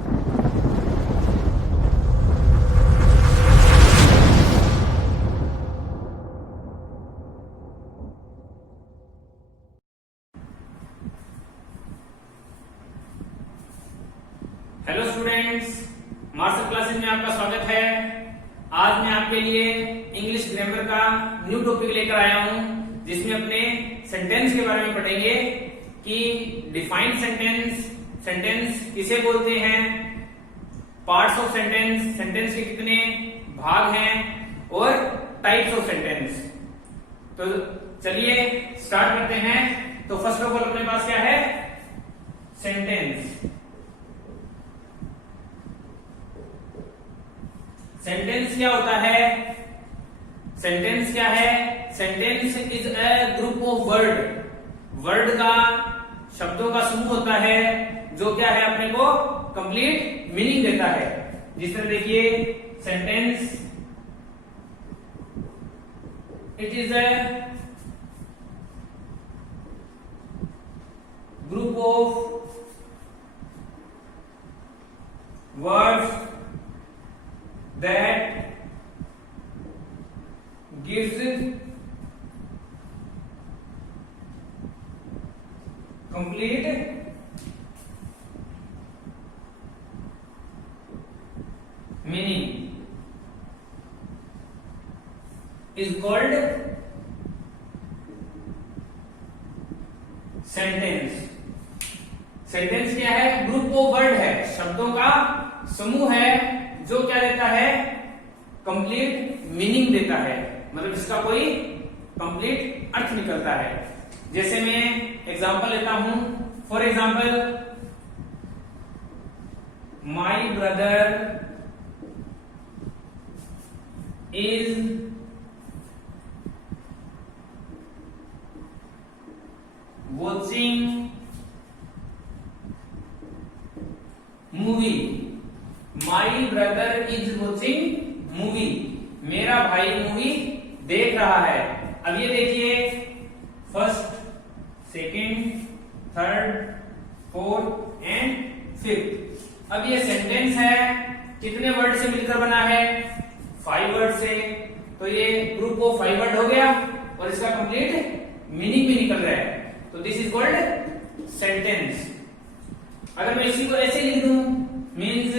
Hello students, martial classes में आपका स्वागत है। आज मैं आपके लिए इंग्लिश ग्रामर का न्यू टॉपिक लेकर आया हूं, जिसमें अपने सेंटेंस के बारे में पढ़ेंगे कि डिफाइंड सेंटेंस किसे बोलते हैं, पार्ट्स ऑफ सेंटेंस, सेंटेंस के कितने भाग हैं और टाइप्स ऑफ सेंटेंस। तो चलिए स्टार्ट करते हैं। तो फर्स्ट ऑफ ऑल अपने पास क्या है, सेंटेंस। सेंटेंस क्या होता है? सेंटेंस क्या है? Sentence is a group of word का, शब्दों का समूह होता है जो क्या है, अपने को कंप्लीट मीनिंग देता है। जिस तरह देखिए, sentence it is a group of words that gives complete meaning is called sentence। Sentence क्या है? ग्रुप ऑफ वर्ड है, शब्दों का समूह है जो क्या देता है, कंप्लीट मीनिंग देता है, मतलब इसका कोई कंप्लीट अर्थ निकलता है। जैसे मैं एग्जांपल लेता हूं, for example, my brother is watching movie. My brother is watching movie, मेरा भाई मूवी देख रहा है। अब ये देखिए, first, second, third, fourth and fifth. अब ये सेंटेंस है, कितने वर्ड से मिलकर बना है? 5 वर्ड से। तो ये ग्रुप ऑफ 5 वर्ड हो गया और इसका कंप्लीट मीनिंग भी निकल रहा है। तो दिस इज कॉल्ड सेंटेंस। अगर मैं इसी को ऐसे लिख दूं, means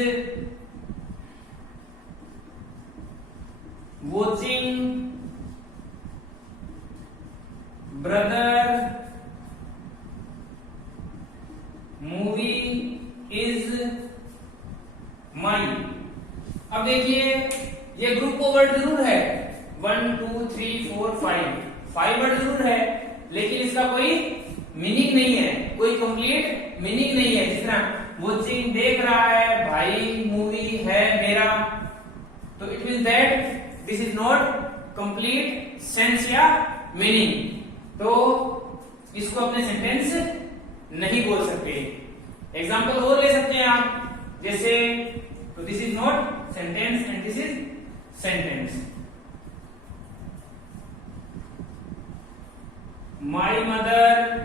watching brother movie is mine। अब देखिए, ये ग्रुप ऑफ वर्ड जरूर है, 1 2 3 4 5 वर्ड जरूर है, लेकिन इसका कोई मीनिंग नहीं है, कोई कंप्लीट मीनिंग नहीं है। जिस तरह वॉचिंग देख रहा है, भाई मूवी है मेरा, तो it means that this is not complete sense या मीनिंग, तो इसको अपने सेंटेंस नहीं बोल सकते। एग्जांपल और ले सकते हैं आप, जैसे, तो this is not sentence and this is sentence. My mother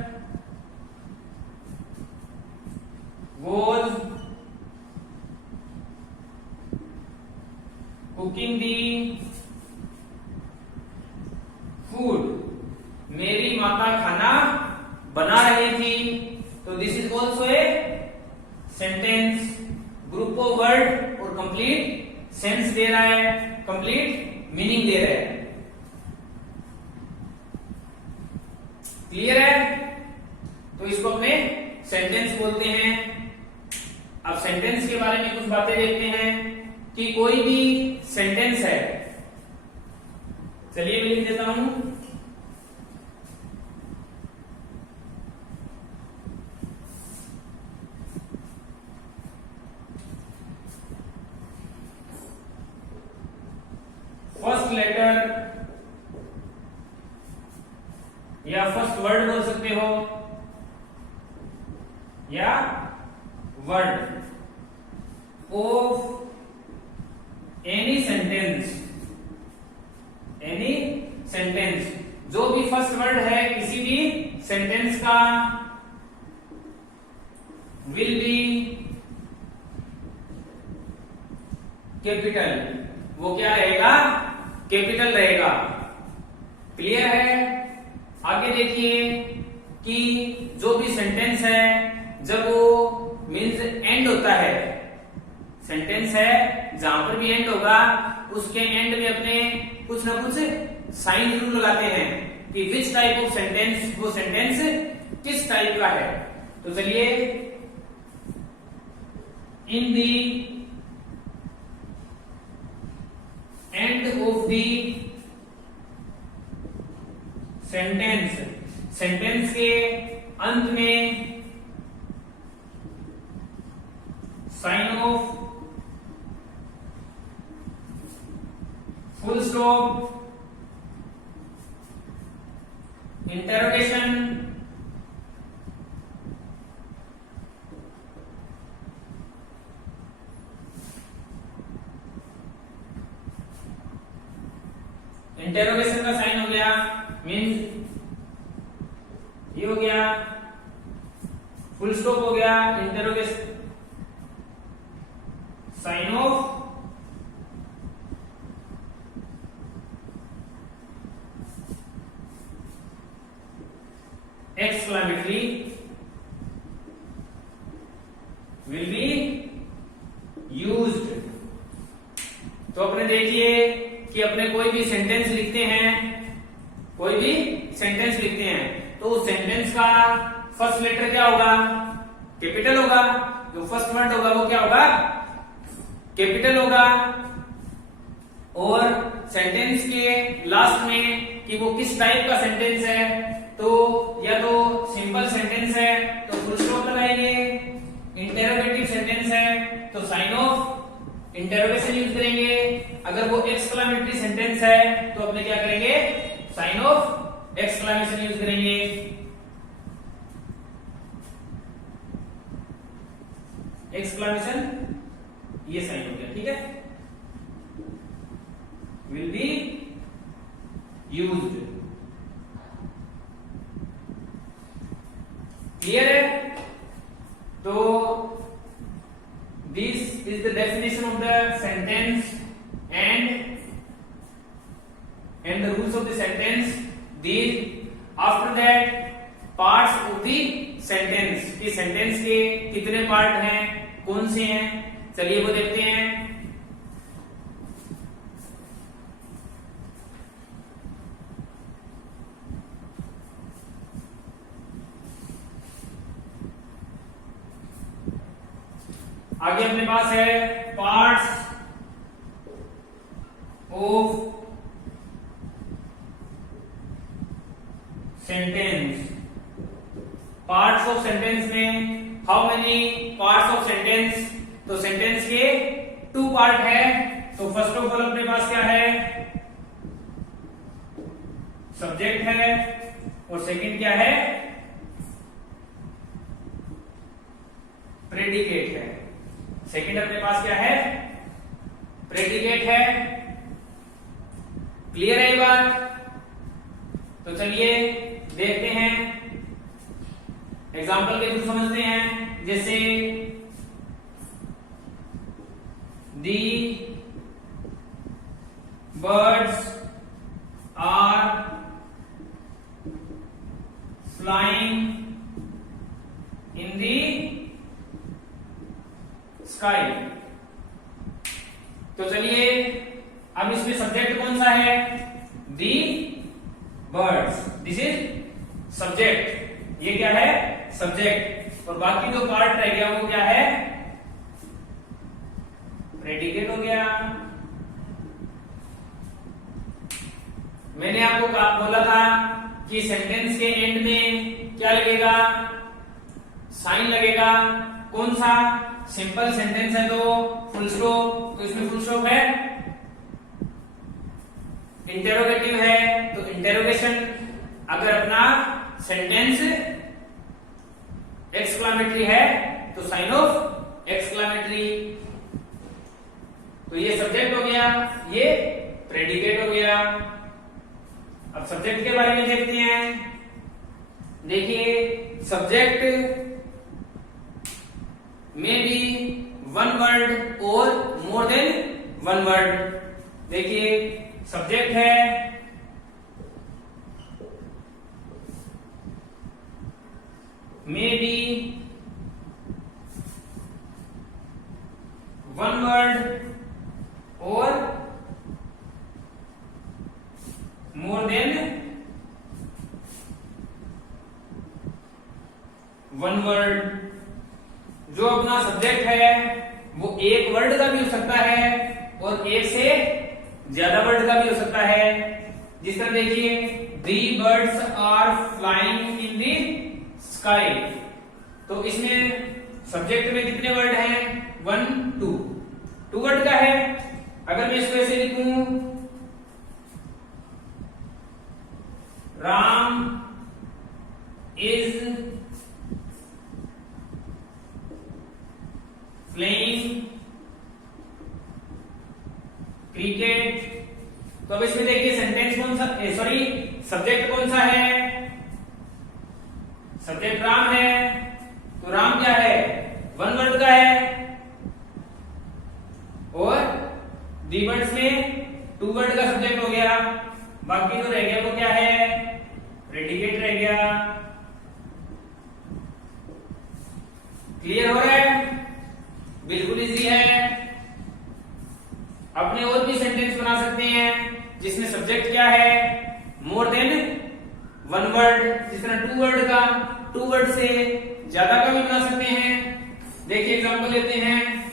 was cooking the food, मेरी माता खाना बना रही थी। तो this is also a sentence, group of word और कंप्लीट सेंस दे रहा है, कंप्लीट मीनिंग दे रहा है। क्लियर है? तो इसको अपने सेंटेंस बोलते हैं। अब सेंटेंस के बारे में कुछ बातें देखते हैं कि कोई भी सेंटेंस है, चलिए मैं लिख देता हूं, फर्स्ट लेटर या फर्स्ट वर्ड बोल सकते हो, या वर्ड ऑफ एनी सेंटेंस, जो भी फर्स्ट वर्ड है किसी भी सेंटेंस का, विल बी कैपिटल, वो क्या रहेगा, कैपिटल रहेगा। क्लियर है। आगे देखिए कि जो भी सेंटेंस है जब वो मीन्स एंड होता है, सेंटेंस है जहां पर भी एंड होगा उसके एंड में अपने कुछ ना कुछ साइन जरूर लगाते हैं कि विच टाइप ऑफ सेंटेंस, वो सेंटेंस किस टाइप का है। तो चलिए, in the end of the sentence, sentence के अंत में sign of, full stop, interrogation, interrogation का साइन हो गया, मीन्स ये हो गया, फुल स्टॉप हो गया, interrogation, sign of, exclamatory will be used। तो अपने देखिए कि अपने कोई भी सेंटेंस लिखते हैं, कोई भी सेंटेंस लिखते हैं तो उस सेंटेंस का फर्स्ट लेटर क्या होगा, कैपिटल होगा। जो फर्स्ट वर्ड होगा वो क्या होगा, कैपिटल होगा। और सेंटेंस के लास्ट में कि वो किस टाइप का सेंटेंस है, तो या तो सिंपल सेंटेंस है तो फुल स्टॉप लगाएंगे, इंटरोगेटिव सेंटेंस है तो साइन ऑफ इंटरोगेशन यूज करेंगे, अगर वो एक्सक्लेमेटरी सेंटेंस है तो अपने क्या करेंगे, साइन ऑफ एक्सक्लेमेशन यूज करेंगे। एक्सक्लेमेशन ये साइन हो गया, ठीक है, विल बी यूज्ड। क्लियर है। तो this is the definition of the sentence and the rules of the sentence. These after that parts of the sentence, कि सेंटेंस के कितने पार्ट हैं, कौन से हैं, चलिए वो देखते हैं। आगे अपने पास है parts of sentence. Parts of sentence में how many parts of sentence, तो सेंटेंस के 2 पार्ट है। तो फर्स्ट ऑफ ऑल अपने पास क्या है, सब्जेक्ट है, और सेकंड क्या है, प्रेडिकेट है। सेकंड अपने पास क्या है, प्रेडिकेट है। क्लियर है ये बात। तो चलिए देखते हैं, एग्जांपल के थ्रू समझते हैं। जैसे the birds are flying in the sky. तो चलिए अब इसमें सब्जेक्ट कौन सा है, the birds, this is subject, ये क्या है, सब्जेक्ट। और बाकी जो पार्ट रह गया वो क्या है, प्रेडिकेट हो गया। मैंने आपको बोला था कि सेंटेंस के एंड में क्या लगेगा, साइन लगेगा। कौन सा, सिंपल सेंटेंस है तो फुल स्टॉप, तो इसमें फुल स्टॉप है। इंटेरोगेटिव है तो इंटेरोगेशन। अगर अपना सेंटेंस एक्सक्लेमेटरी है तो साइन ऑफ एक्सक्लेमेटरी। तो ये सब्जेक्ट हो गया, ये प्रेडिकेट हो गया। अब सब्जेक्ट के बारे में देखते हैं। देखिए सब्जेक्ट में भी 1 वर्ड और मोर देन वन वर्ड। देखिए सब्जेक्ट है मे बी वन वर्ड और मोर देन वन वर्ड। जो अपना सब्जेक्ट है वो एक वर्ड का भी हो सकता है और एक से ज्यादा वर्ड का भी हो सकता है। जिस तरह देखिए the birds are flying in the sky, तो इसमें सब्जेक्ट में कितने वर्ड हैं? 1 2 वर्ड का है। अगर मैं इसको ऐसे लिखूं राम इज प्लेइंग क्रिकेट, तो अब इसमें देखिए सेंटेंस कौन सा, सॉरी सब्जेक्ट कौन सा है? सब्जेक्ट राम है, तो राम क्या है? वन वर्ड का है। और दी बर्ड्स में 2 वर्ड का सब्जेक्ट हो गया। बाकी जो रह गया वो क्या है? प्रेडिकेट रह गया। क्लियर हो रहा है? बिल्कुल इजी है। अपने और भी सेंटेंस बना सकते हैं जिसमें सब्जेक्ट क्या है? More than one word. जिस तरह 2 वर्ड का 2 वर्ड से ज्यादा का भी बना सकते हैं। देखिए एग्जांपल लेते हैं।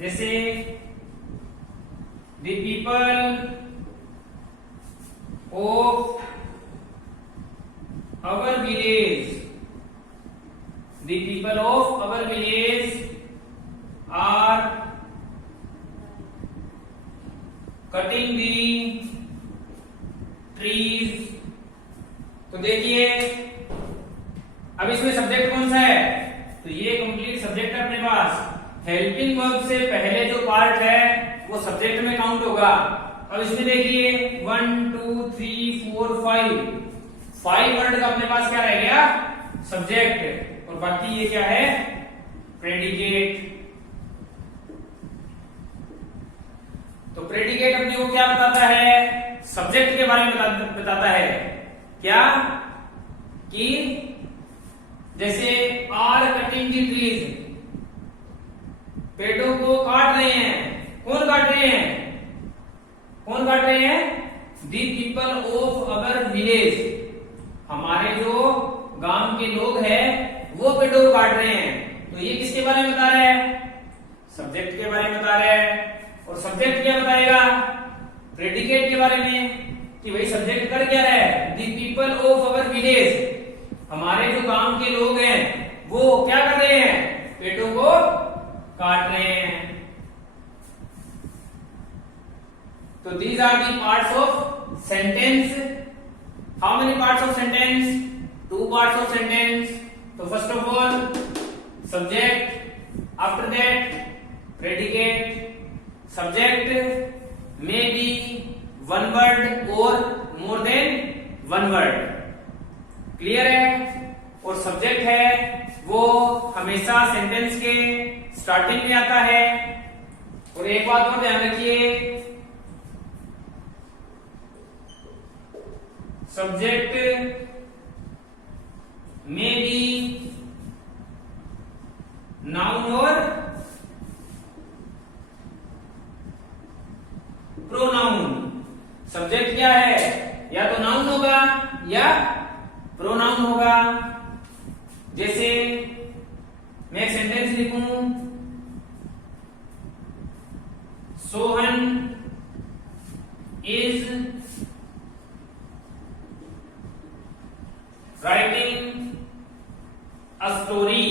जैसे the people of our village, the people of our village are cutting the trees। तो देखिए अब इसमें सब्जेक्ट कौन सा है? तो ये कंप्लीट सब्जेक्ट है अपने पास। हेल्पिंग वर्ब से पहले जो पार्ट है वो सब्जेक्ट में काउंट होगा। अब इसमें देखिए 1 2 3 4 5 वर्ड का अपने पास क्या रह गया? सब्जेक्ट। और बाकी ये क्या है? प्रेडिकेट। तो प्रेडिकेट अपने को क्या बताता है? सब्जेक्ट के बारे में बताता है। क्या? कि जैसे आर कटिंग दी ट्रीज, पेड़ों को काट रहे हैं। कौन काट रहे हैं? कौन काट रहे हैं? The people of our village, हमारे जो गांव के लोग हैं वो पेड़ों को काट रहे हैं। तो ये किसके बारे में बता रहा है? सब्जेक्ट के बारे में बता रहा है। और सब्जेक्ट क्या बताएगा? प्रेडिकेट के बारे में कि भाई सब्जेक्ट कर क्या रहा है? The people of our village, हमारे जो गांव के लोग हैं वो क्या कर रहे हैं? पेड़ों को काट रहे हैं। तो these are the parts of sentence. How many parts of sentence? 2 parts of sentence. So first of all subject, after that predicate. Subject may be one word or more than one word. Clear है? और subject है वो हमेशा sentence के starting में आता है। और एक बात और ध्यान रखिए, सब्जेक्ट में बी नाउन और प्रोनाउन। सब्जेक्ट क्या है? या तो नाउन होगा या प्रोनाउन होगा। जैसे मैं एक सेंटेंस लिखूं, Sohan is writing a story.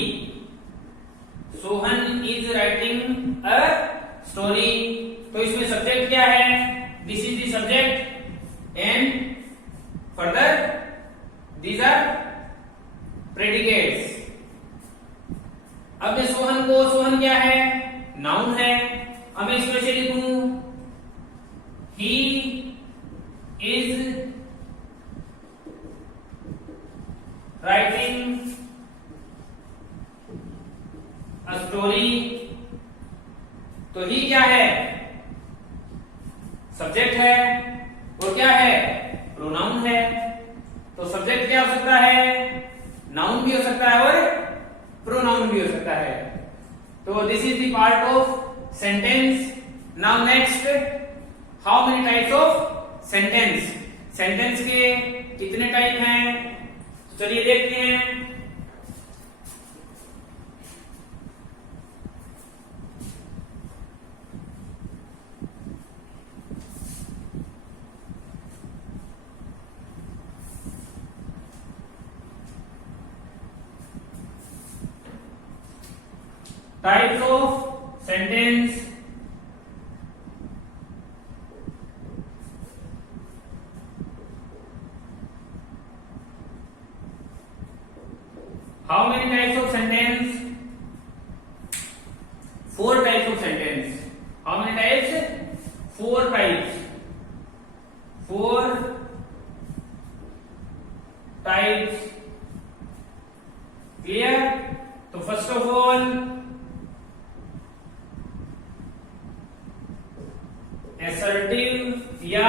Sohan is writing a story. तो इसमें सब्जेक्ट क्या है? This is the subject and further these are predicates. अब मैं सोहन क्या है? नाउन है। अब मैं इसमें से लिखूं he is writing a story. तो ही क्या है? सब्जेक्ट है, और क्या है? प्रोनाउन है। तो सब्जेक्ट क्या हो सकता है? नाउन भी हो सकता है और प्रोनाउन भी हो सकता है। तो this is the part of sentence. Now next, how many types of sentence? Sentence के कितने टाइप हैं? चलिए देखते हैं। Types of sentence. How many types of sentence? 4 types of sentence. How many types? 4 types. 4 types. Clear? तो first of all, assertive या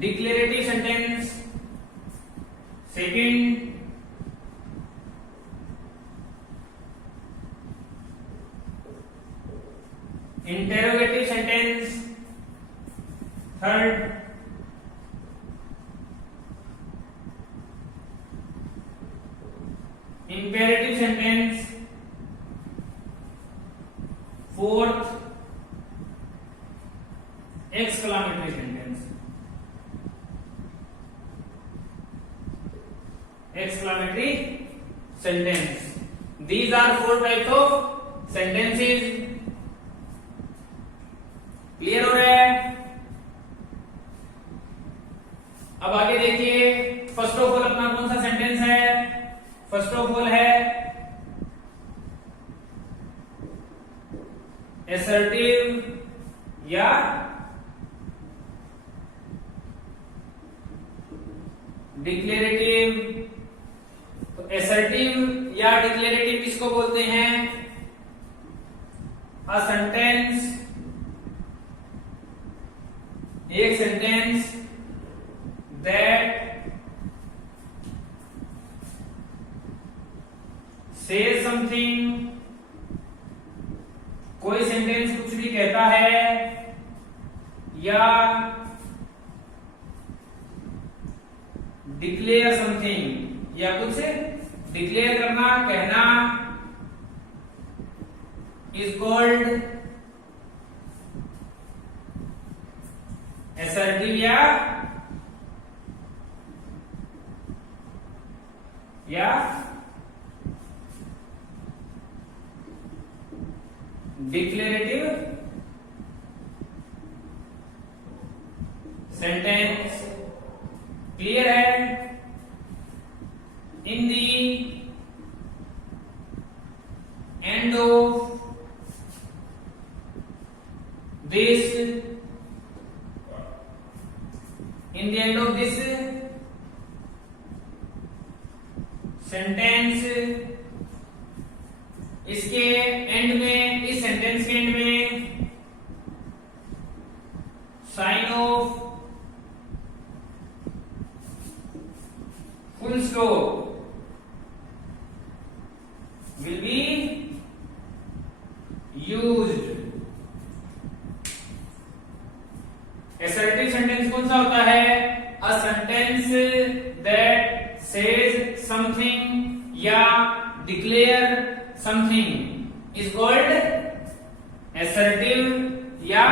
declarative sentence. Second, interrogative sentence. Third, imperative sentence. Fourth, exclamatory sentence. Exclamatory sentence. These are 4 types of sentences. Clear हो रहा है? अब आगे देखिए, first of all अपना कौन सा सेंटेंस है? फर्स्ट ऑफ ऑल है assertive या डिक्लेरेटिव। तो assertive या डिक्लेरेटिव किसको बोलते हैं? अ सेंटेंस, एक सेंटेंस दैट सेज समथिंग। कोई सेंटेंस कुछ भी कहता है या डिक्लेयर समथिंग, या कुछ डिक्लेयर करना, कहना, इज कॉल्ड assertive या डिक्लेरेटिव सेंटेंस। क्लियर है? In the end of this, in the end of this sentence, इसके एंड में, इस सेंटेंस के एंड में sign of full stop will be used. assertive sentence कौन सा होता है? a sentence that says something या declare something is called assertive या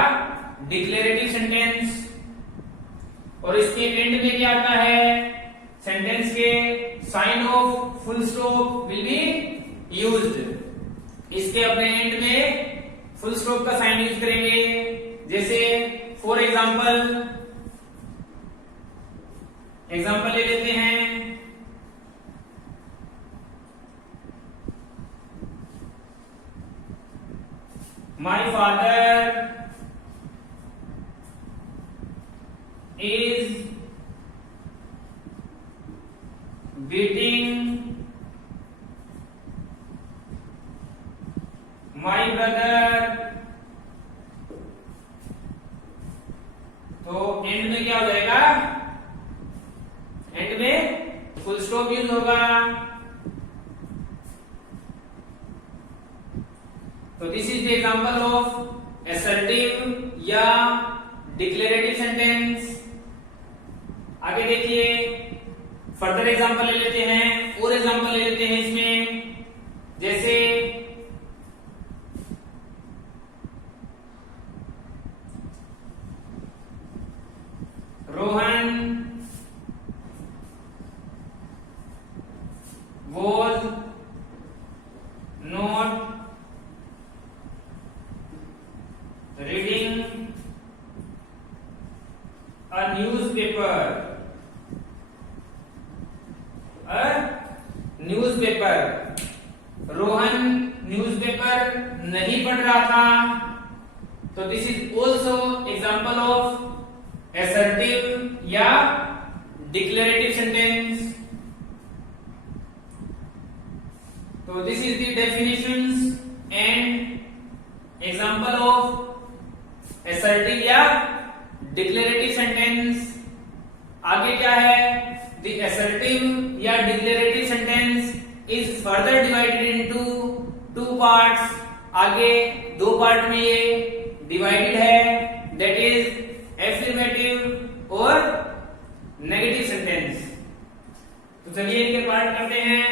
declarative sentence. और इसके एंड में क्या आता है? सेंटेंस के sign of full stop will be used. इसके अपने एंड में फुल स्टॉप का साइन यूज करेंगे. जैसे फॉर एग्जाम्पल ले लेते हैं. My father is beating my brother। तो एंड में क्या हो जाएगा, एंड में फुल स्टॉप यूज होगा। तो this is the example of assertive या डिक्लेरेटिव सेंटेंस। आगे देखिए, फर्दर एग्जांपल ले लेते हैं, और एग्जांपल ले लेते हैं इसमें। जैसे Rohan was not reading a newspaper। Rohan newspaper नहीं पढ़ रहा था। तो this is also example of assertive या डिक्लेरेटिव सेंटेंस। तो this is the definitions and example of assertive या डिक्लेरेटिव सेंटेंस। आगे क्या है, द असर्टिव या declarative sentence is further divided into two parts. आगे दो पार्ट में ये डिवाइडेड है, दैट इज एफर्मेटिव और नेगेटिव सेंटेंस। तो चलिए इनके पार्ट करते हैं।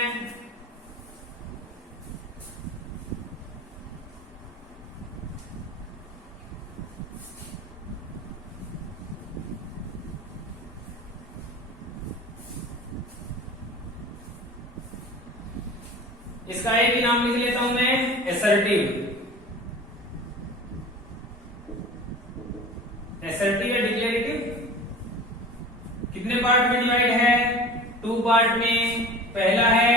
इसका एक ही नाम लिख लेता हूं मैं, असर्टिव। असर्टिव या डिक्लेरेटिव कितने पार्ट में डिवाइड है, टू पार्ट में। पहला है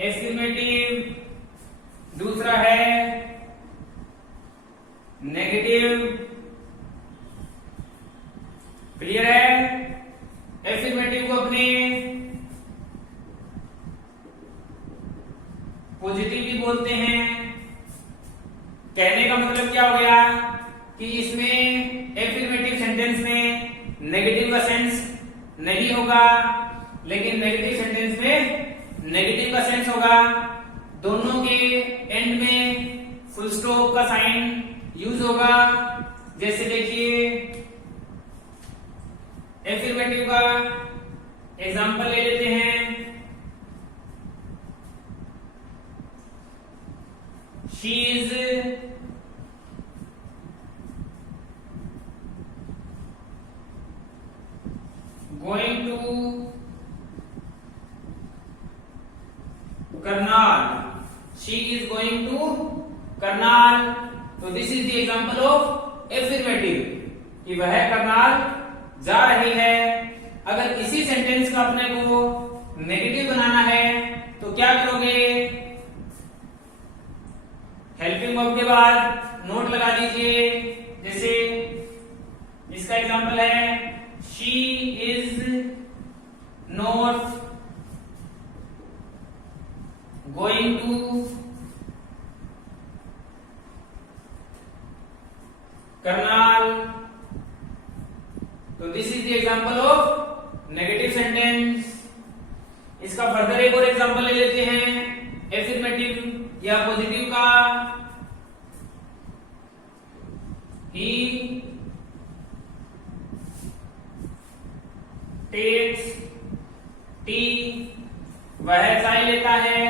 एफर्मेटिव, दूसरा है नेगेटिव। क्लियर है? एफर्मेटिव को अपने पॉजिटिव भी बोलते हैं। कहने का मतलब क्या हो गया कि इसमें एफर्मेटिव सेंटेंस में नेगेटिव का सेंस नहीं होगा, लेकिन नेगेटिव सेंटेंस में नेगेटिव का सेंस होगा। दोनों के एंड में फुल स्टॉप का साइन यूज होगा। जैसे देखिए, एफर्मेटिव का एग्जांपल ले लेते हैं। She is going to Karnal। She is going to Karnal। तो this is the example of affirmative कि वह करनाल जा रही है। अगर इसी सेंटेंस का अपने को नेगेटिव बनाना है तो क्या करोगे, हेल्पिंग वर्ब के बाद नोट लगा दीजिए। जैसे इसका एग्जांपल है, she is not going to Karnal. तो this is the example of negative sentence. इसका फर्दर एक और एग्जांपल ले लेते हैं एफर्मेटिव या पॉजिटिव का। ही टेक्स टी, वह चाय लेता है।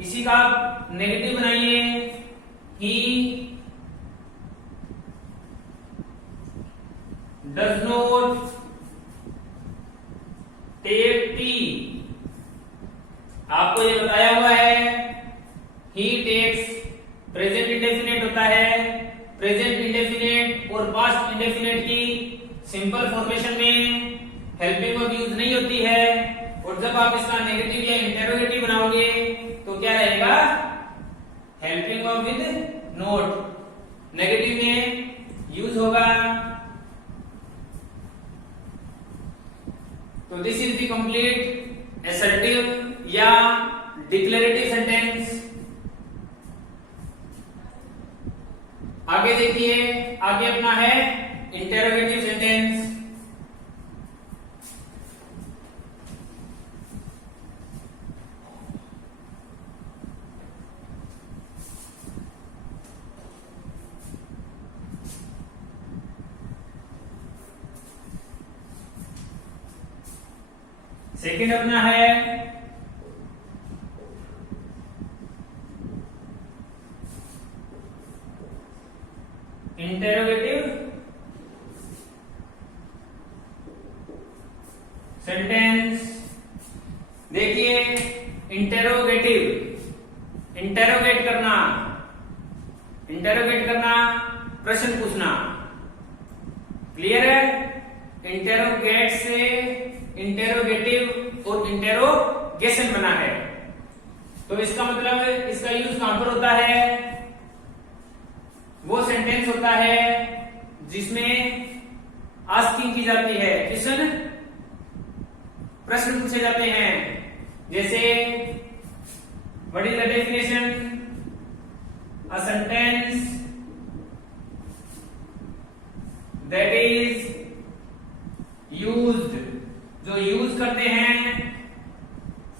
इसी का नेगेटिव बनाइए, he does not take tea. आपको ये बताया हुआ है, ही टेक्स प्रेजेंट इंडेफिनिट होता है। प्रेजेंट इंडेफिनिट और पास्ट इंडेफिनिट की सिंपल फॉर्मेशन में हेल्पिंग वर्ब यूज नहीं होती है। और जब आप इसका नेगेटिव या इंटेरोगेटिव बनाओगे तो क्या रहेगा, इनकम्प्लीट, असर्टिव या डिक्लेरेटिव सेंटेंस। आगे देखिए, आगे अपना है इंटेरोगेटिव सेंटेंस। सेकंड अपना है इंटेरोगेटिव सेंटेंस। देखिए, इंटेरोगेटिव, इंटेरोगेट करना, इंटेरोगेट करना, प्रश्न पूछना। क्लियर है? इंटेरोगेट से इंटेरोगेटिव और इंटेरोगेशन बना है। तो इसका मतलब, इसका यूज कहां पर होता है? वो सेंटेंस होता है जिसमें आस्किंग की जाती है, क्वेश्चन, प्रश्न पूछे जाते हैं। जैसे what is the definition? A sentence that is used, जो यूज करते हैं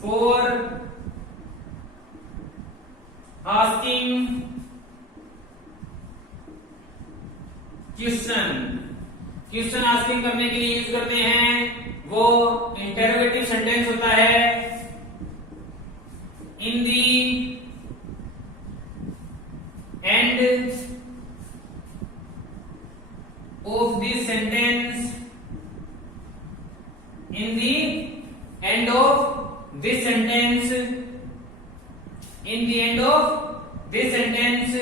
for asking question, question asking करने के लिए यूज करते हैं, वो इंटेरोगेटिव सेंटेंस होता है। In the end of this sentence, in the end of this sentence, in the end of this sentence,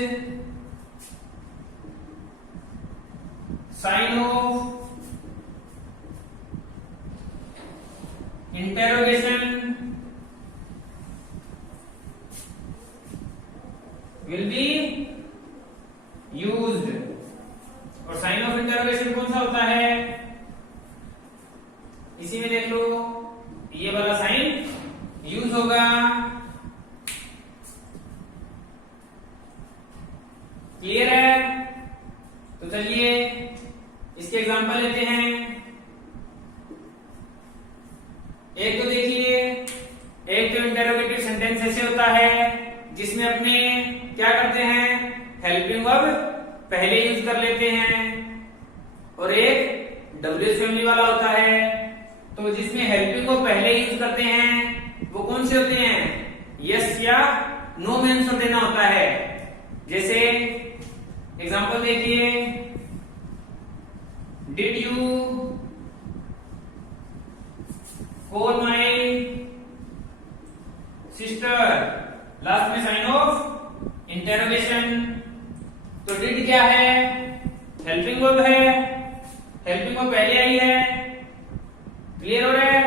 sign of interrogation will be used। और sign of interrogation कौन सा होता है? इसी में देख लो, ये वाला साइन यूज होगा। क्लियर है? तो चलिए इसके एग्जांपल लेते हैं। एक तो देखिए, एक तो इंटेरोगेटिव सेंटेंस ऐसे होता है जिसमें अपने क्या करते हैं, हेल्पिंग वर्ब पहले यूज कर लेते हैं, और एक डब्ल्यूएच फैमिली वाला होता है। तो जिसमें हेल्पिंग को पहले यूज करते हैं वो कौन से होते हैं? यस या नो में आंसर देना होता है। जैसे एग्जांपल देखिए, did you call my sister, last में साइन ऑफ इंटेरोगेशन। तो डिड क्या है? हेल्पिंग वर्ब है, हेल्पिंग वर्ब पहले आई है। क्लियर हो रहा है?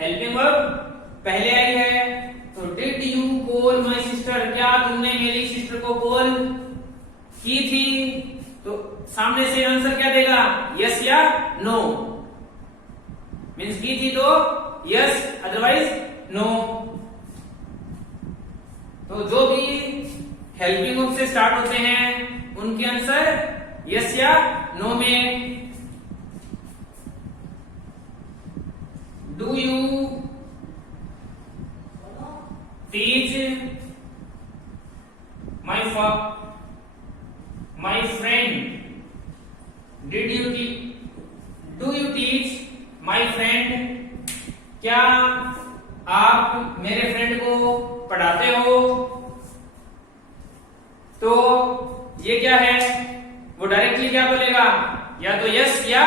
हेल्पिंग वर्ब पहले आई है। तो did you call my sister, क्या तुमने मेरी सिस्टर को कॉल की थी? तो सामने से आंसर क्या देगा? यस या नो। मीन्स की थी तो यस, अदरवाइज नो। तो जो भी हेल्पिंग वर्ब से स्टार्ट होते हैं उनके आंसर यस या नो में। Do you teach my friend, did you do you teach my friend, क्या आप मेरे फ्रेंड को पढ़ाते हो? तो ये क्या है, वो डायरेक्टली क्या बोलेगा? या तो यस या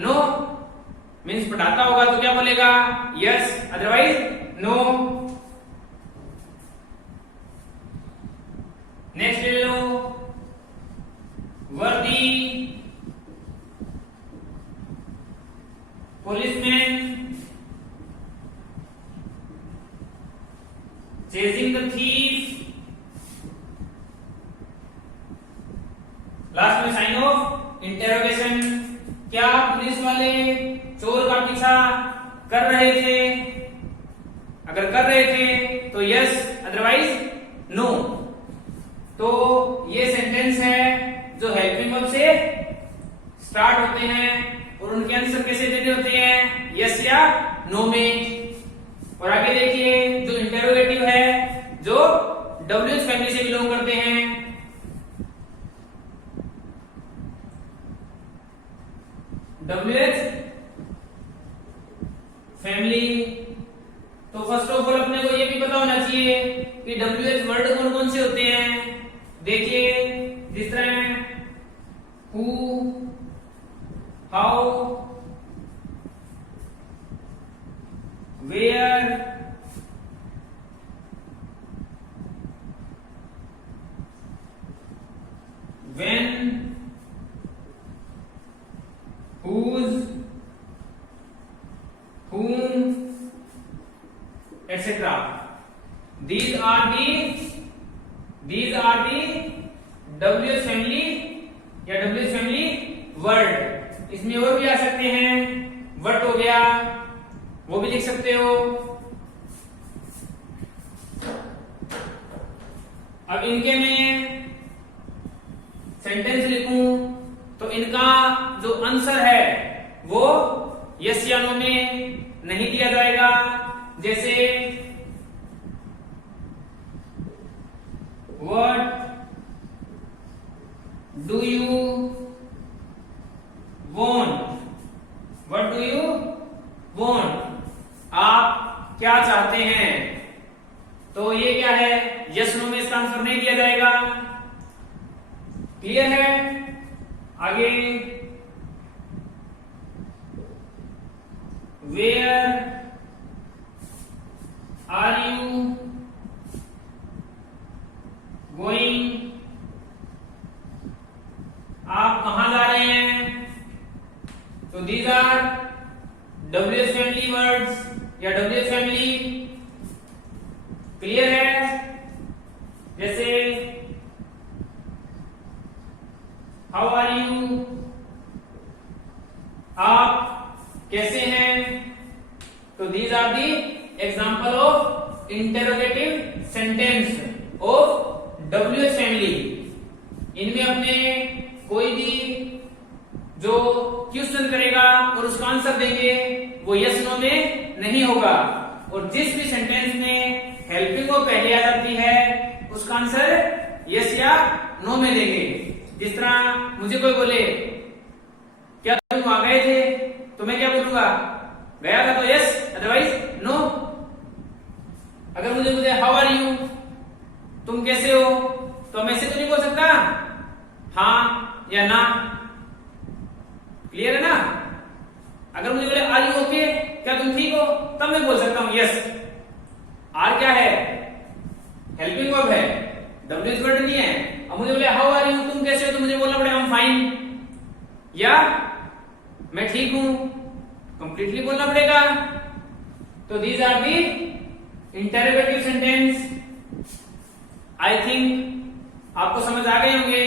नो। मीन्स पढ़ाता होगा तो क्या बोलेगा? Yes, otherwise no. नेक्स्ट ले लो, वर्दी policeman chasing the thief, last में साइन ऑफ इंटेरोगेशन। क्या पुलिस वाले चोर का पीछा कर रहे थे, अगर कर रहे थे तो यस, अदरवाइज नो। तो ये सेंटेंस है जो हेल्पिंग वर्ब से स्टार्ट होते हैं और उनके आंसर कैसे देने होते हैं, यस या नो में। और आगे देखिए जो इंटेरोगेटिव है जो WH फैमिली से बिलोंग करते हैं, WH फैमिली। तो फर्स्ट ऑफ ऑल अपने को ये भी पता होना चाहिए कि WH वर्ड कौन कौन से होते हैं। देखिए जिस तरह who, how, where, when, whose, whom, etc. These are the WH family या WH family वर्ड। इसमें और भी आ सकते हैं, वट हो गया, वो भी लिख सकते हो। अब इनके में सेंटेंस लिखूं तो इनका जो आंसर है वो यस या नो में नहीं दिया जाएगा। जैसे what do you want, what do you want, आप क्या चाहते हैं। तो ये क्या है, यस नो में इसका आंसर नहीं दिया जाएगा। क्लियर है। आगे वेयर आर यू गोइंग, आप कहां जा रहे हैं। तो these are WH family words या WH फैमिली। क्लियर है। जैसे हाउ आर यू, आप कैसे हैं। तो these are the example of interrogative sentence of WH family. इनमें अपने कोई भी जो क्वेश्चन करेगा और उसका आंसर देंगे वो यस नो में नहीं होगा। और जिस भी सेंटेंस में हेल्पिंग वर्ब पहले आ जाती है उसका आंसर यस या नो में देंगे। जिस तरह मुझे कोई बोले क्या तुम आ गए थे, तो मैं क्या बोलूंगा, गया था तो यस, अदरवाइज नो। अगर मुझे बोले हाउ आर यू, तुम कैसे हो, तो मैं ऐसे तो नहीं बोल सकता हाँ या ना। क्लियर है ना। अगर मुझे बोले आर यू ओके, क्या तुम ठीक हो, तब मैं बोल सकता हूं यस। आर क्या है, हेल्पिंग वर्ब है, WH वर्ड नहीं है। अब मुझे बोले हाउ आर यू, तुम कैसे हो, तो मुझे बोलना पड़ेगा आई एम फाइन या मैं ठीक हूं, कंप्लीटली बोलना पड़ेगा। तो these are the interrogative sentence. I think आपको समझ आ गए होंगे।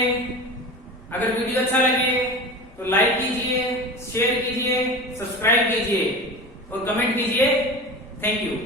अगर वीडियो अच्छा लगे तो लाइक कीजिए, शेयर कीजिए, सब्सक्राइब कीजिए और कमेंट कीजिए। Thank you.